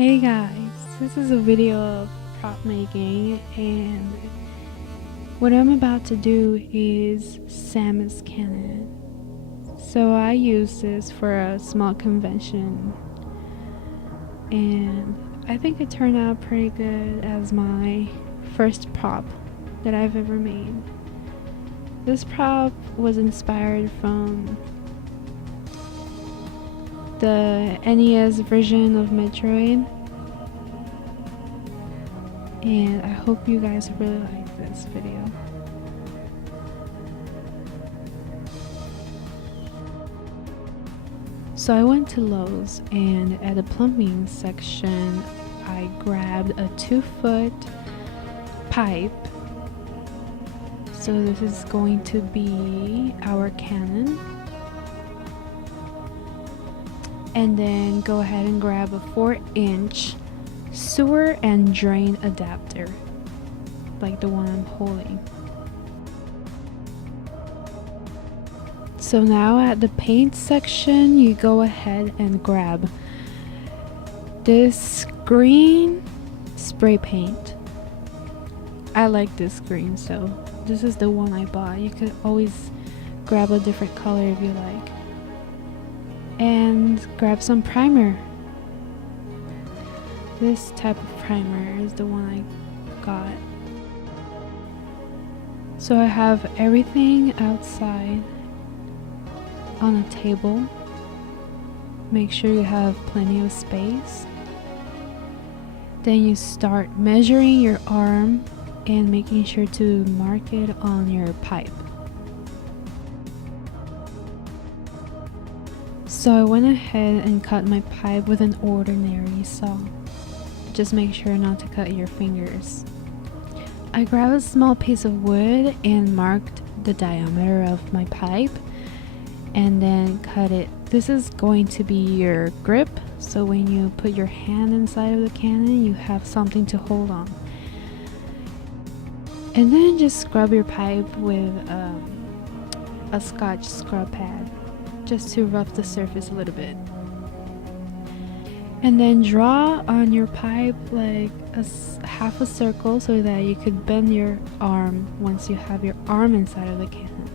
Hey guys, this is a video of prop making, and what I'm about to do is Samus cannon. So I used this for a small convention and I think it turned out pretty good as my first prop that I've ever made. This prop was inspired from the NES version of Metroid, and I hope you guys really like this video. So I went to Lowe's, and at the plumbing section I grabbed a 2-foot pipe. So this is going to be our cannon. And then go ahead and grab a 4-inch sewer and drain adapter, like the one I'm holding. So now at the paint section, you go ahead and grab this green spray paint. I like this green, so this is the one I bought. You could always grab a different color if you like. And grab some primer. This type of primer is the one I got. So I have everything outside on a table. Make sure you have plenty of space. Then you start measuring your arm and making sure to mark it on your pipe. So I went ahead and cut my pipe with an ordinary saw. Just make sure not to cut your fingers. I grabbed a small piece of wood and marked the diameter of my pipe and then cut it. This is going to be your grip, so when you put your hand inside of the cannon, you have something to hold on. And then just scrub your pipe with a Scotch scrub pad, just to rough the surface a little bit. And then draw on your pipe like half a circle so that you could bend your arm once you have your arm inside of the cannon.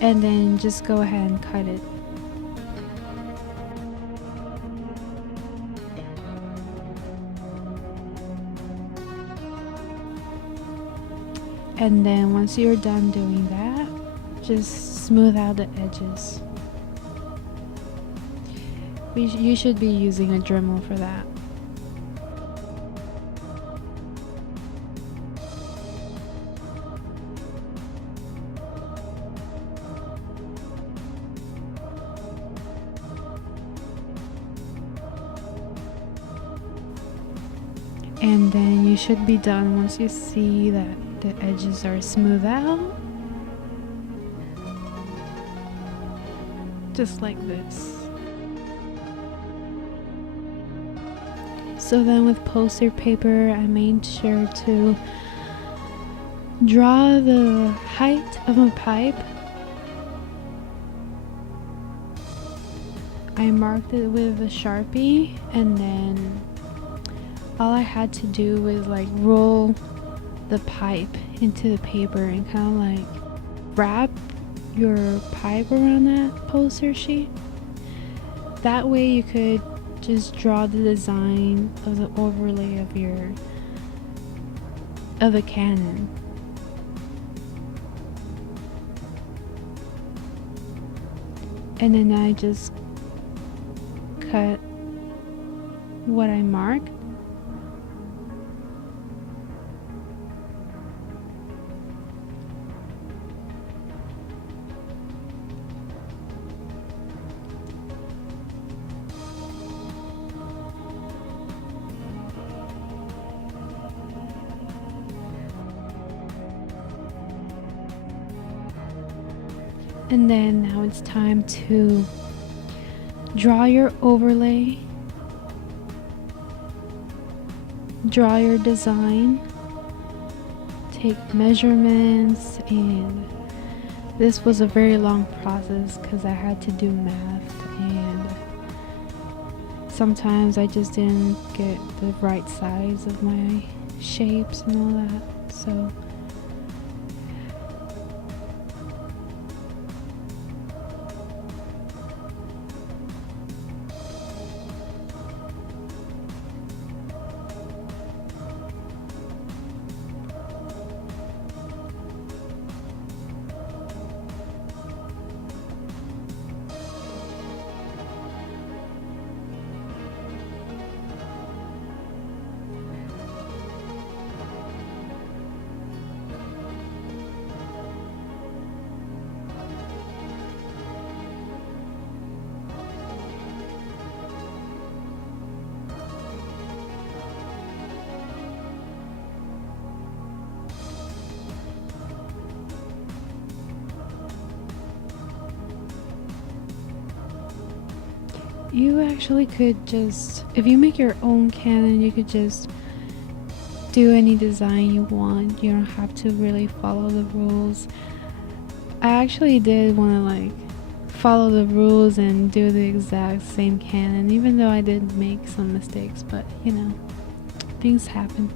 And then just go ahead and cut it. And then once you're done doing that, just smooth out the edges. You should be using a Dremel for that. And then you should be done once you see that the edges are smooth out. Just like this. So then with poster paper, I made sure to draw the height of my pipe. I marked it with a Sharpie, and then all I had to do was like roll the pipe into the paper and kind of like wrap your pipe around that poster sheet. That way you could just draw the design of the overlay of the cannon. And then I just cut what I marked. And then now it's time to draw your overlay, draw your design, take measurements, and this was a very long process because I had to do math, and sometimes I just didn't get the right size of my shapes and all that, so you actually could just, if you make your own cannon, you could just do any design you want. You don't have to really follow the rules. I actually did want to like follow the rules and do the exact same cannon, even though I did make some mistakes, but you know, things happen.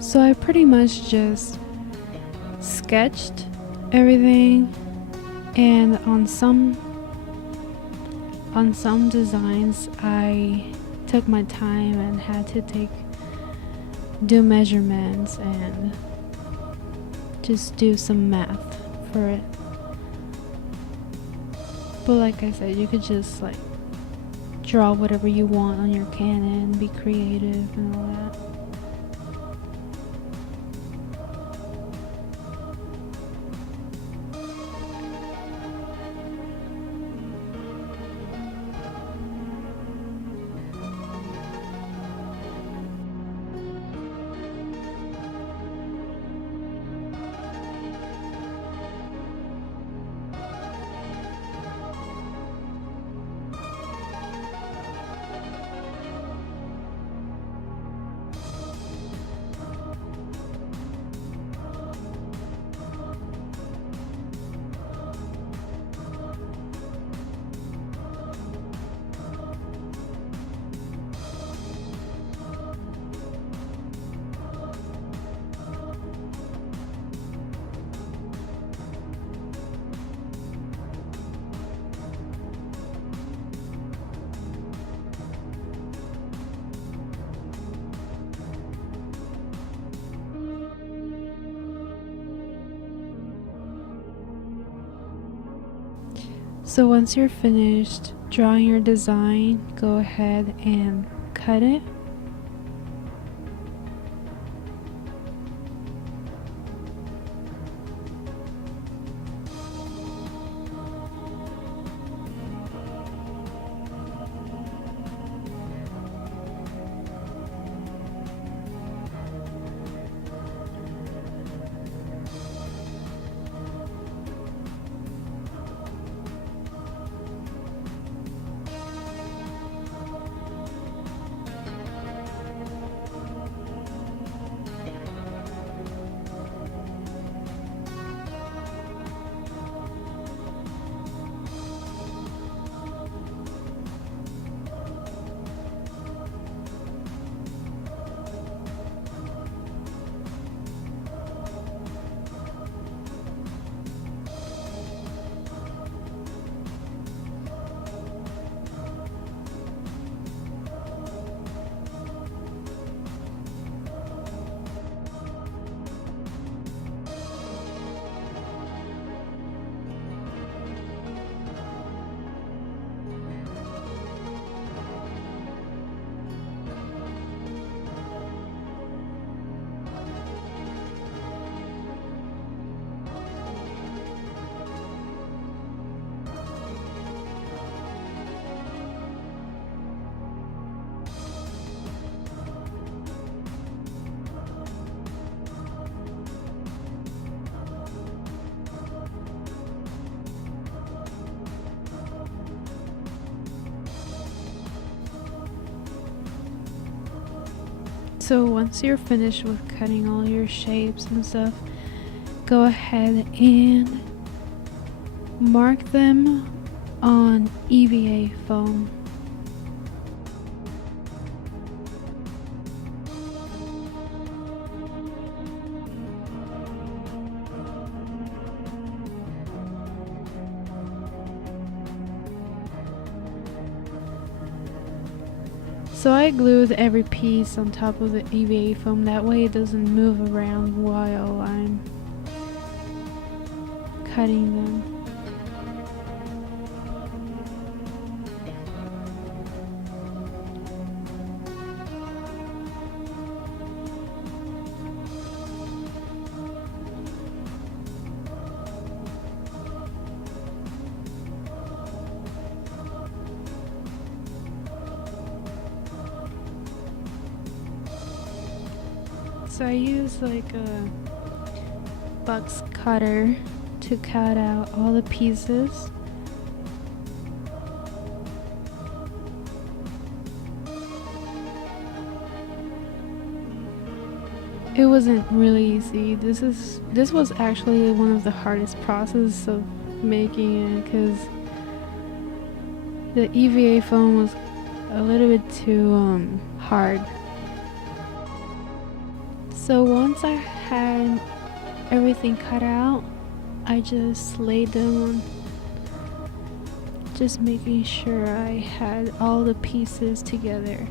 So I pretty much just sketched everything, and on some designs I took my time and had to do measurements and just do some math for it. But like I said, you could just like draw whatever you want on your cannon, be creative and all that. So once you're finished drawing your design, go ahead and cut it. So once you're finished with cutting all your shapes and stuff, go ahead and mark them on EVA foam. So I glued every piece on top of the EVA foam, that way it doesn't move around while I'm cutting them. So I use like a box cutter to cut out all the pieces. It wasn't really easy. This was actually one of the hardest processes of making it, because the EVA foam was a little bit too hard. So once I had everything cut out, I just laid them on, just making sure I had all the pieces together.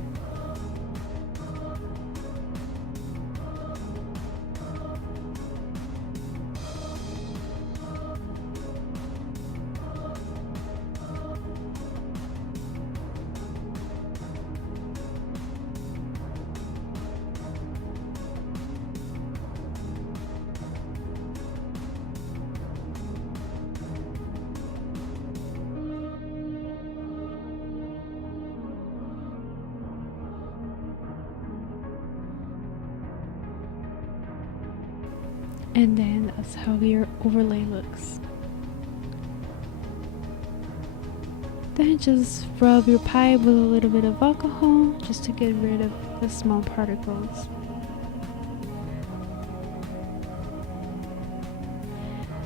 And then that's how your overlay looks. Then just rub your pipe with a little bit of alcohol just to get rid of the small particles.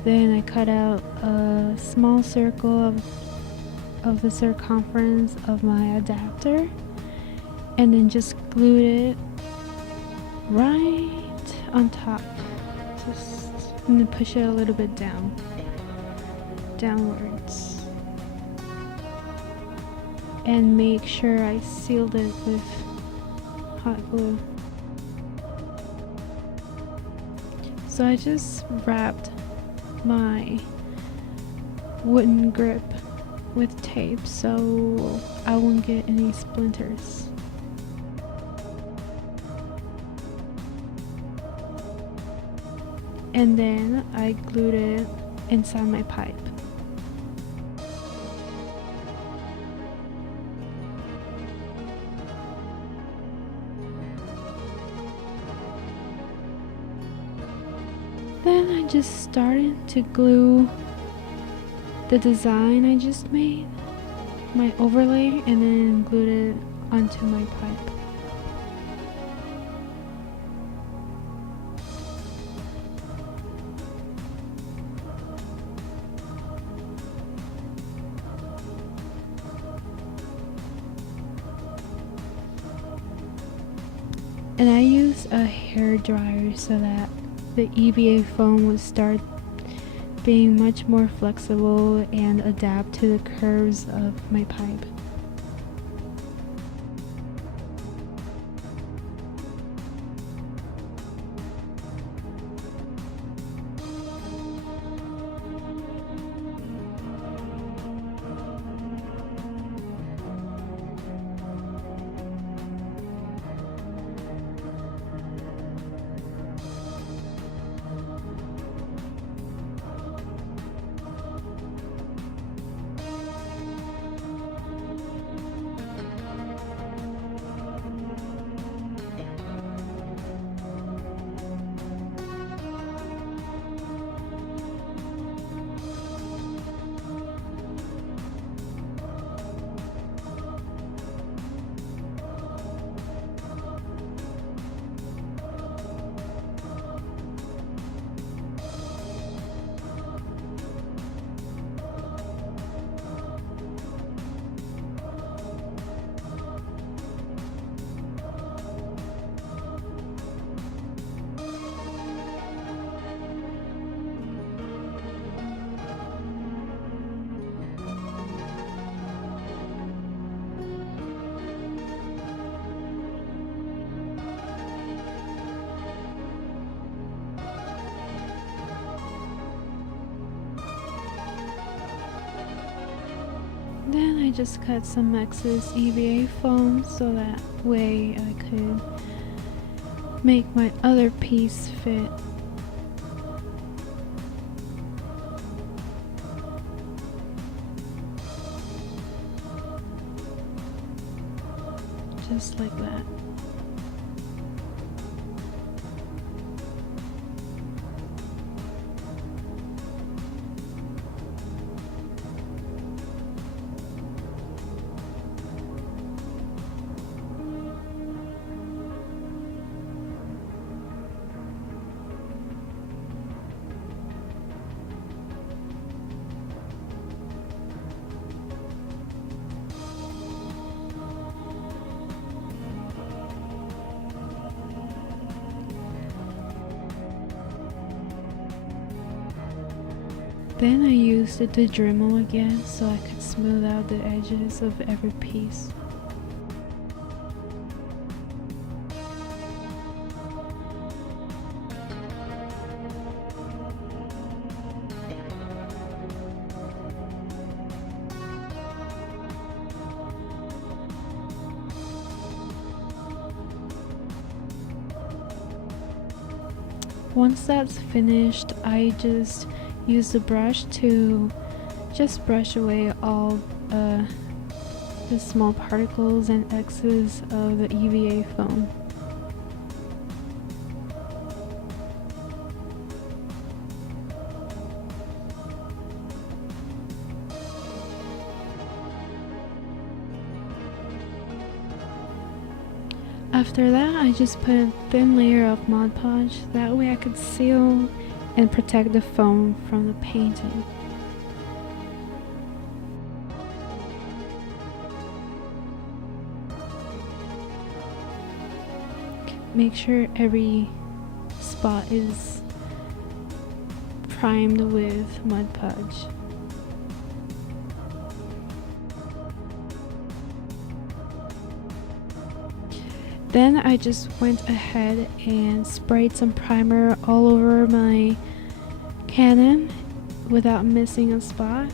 Then I cut out a small circle of the circumference of my adapter, and then just glued it right on top. And then push it a little bit downwards, and make sure I sealed it with hot glue. So I just wrapped my wooden grip with tape so I won't get any splinters. And then I glued it inside my pipe. Then I just started to glue the design I just made, my overlay, and then glued it onto my pipe. And I use a hair dryer so that the EVA foam would start being much more flexible and adapt to the curves of my pipe. I just cut some excess EVA foam so that way I could make my other piece fit. Just like that. Then I used it to Dremel again so I could smooth out the edges of every piece. Once that's finished, I just use the brush to just brush away all the small particles and excess of the EVA foam. After that, I just put a thin layer of Mod Podge, that way I could seal and protect the foam from the painting. Make sure every spot is primed with Mod Podge. Then I just went ahead and sprayed some primer all over my Canon without missing a spot.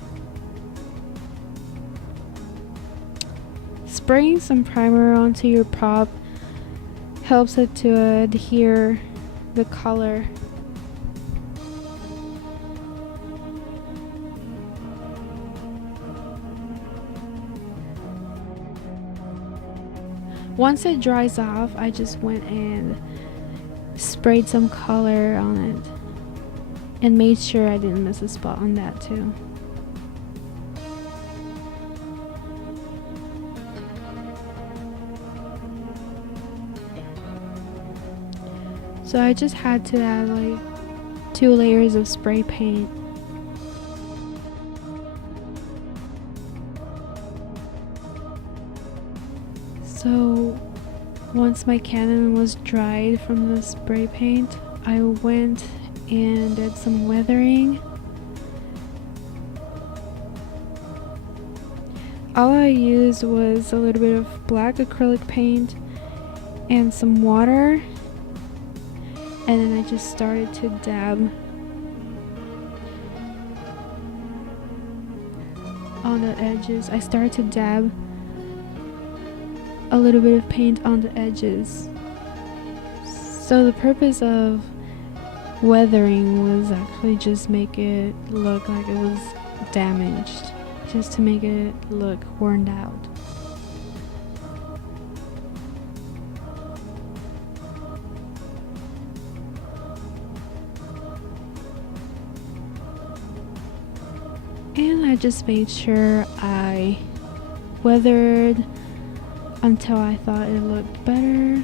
Spraying some primer onto your prop helps it to adhere the color. Once it dries off, I just went and sprayed some color on it and made sure I didn't miss a spot on that too. So I just had to add like 2 layers of spray paint. So once my Canon was dried from the spray paint, I went and did some weathering. All I used was a little bit of black acrylic paint and some water, and then I just started to dab on the edges. I started to dab a little bit of paint on the edges. So the purpose of weathering was actually just make it look like it was damaged, just to make it look worn out. And I just made sure I weathered until I thought it looked better.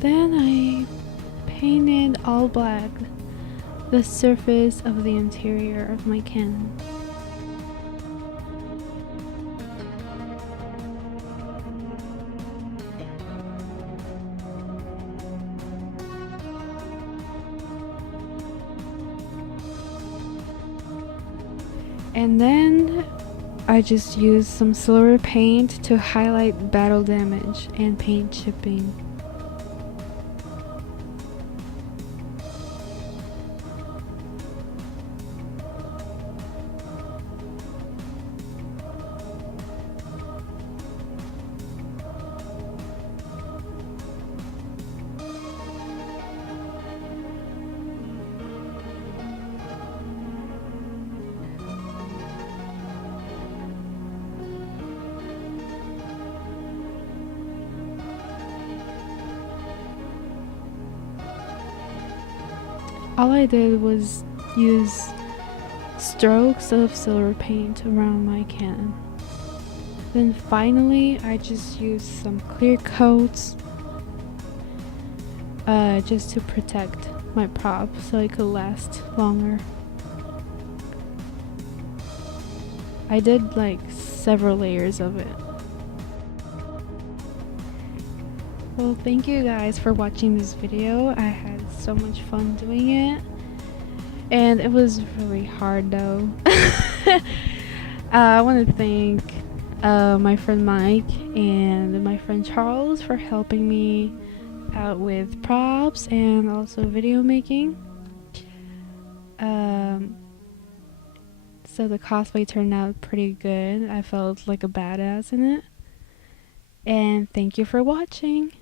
Then I painted all black the surface of the interior of my cannon. And then I just used some silver paint to highlight battle damage and paint chipping. All I did was use strokes of silver paint around my cannon. Then finally I just used some clear coats just to protect my prop so it could last longer. I did like several layers of it. Well, thank you guys for watching this video. I had so much fun doing it, and it was really hard though. I want to thank my friend Mike and my friend Charles for helping me out with props and also video making. So the cosplay turned out pretty good. I felt like a badass in it. And thank you for watching.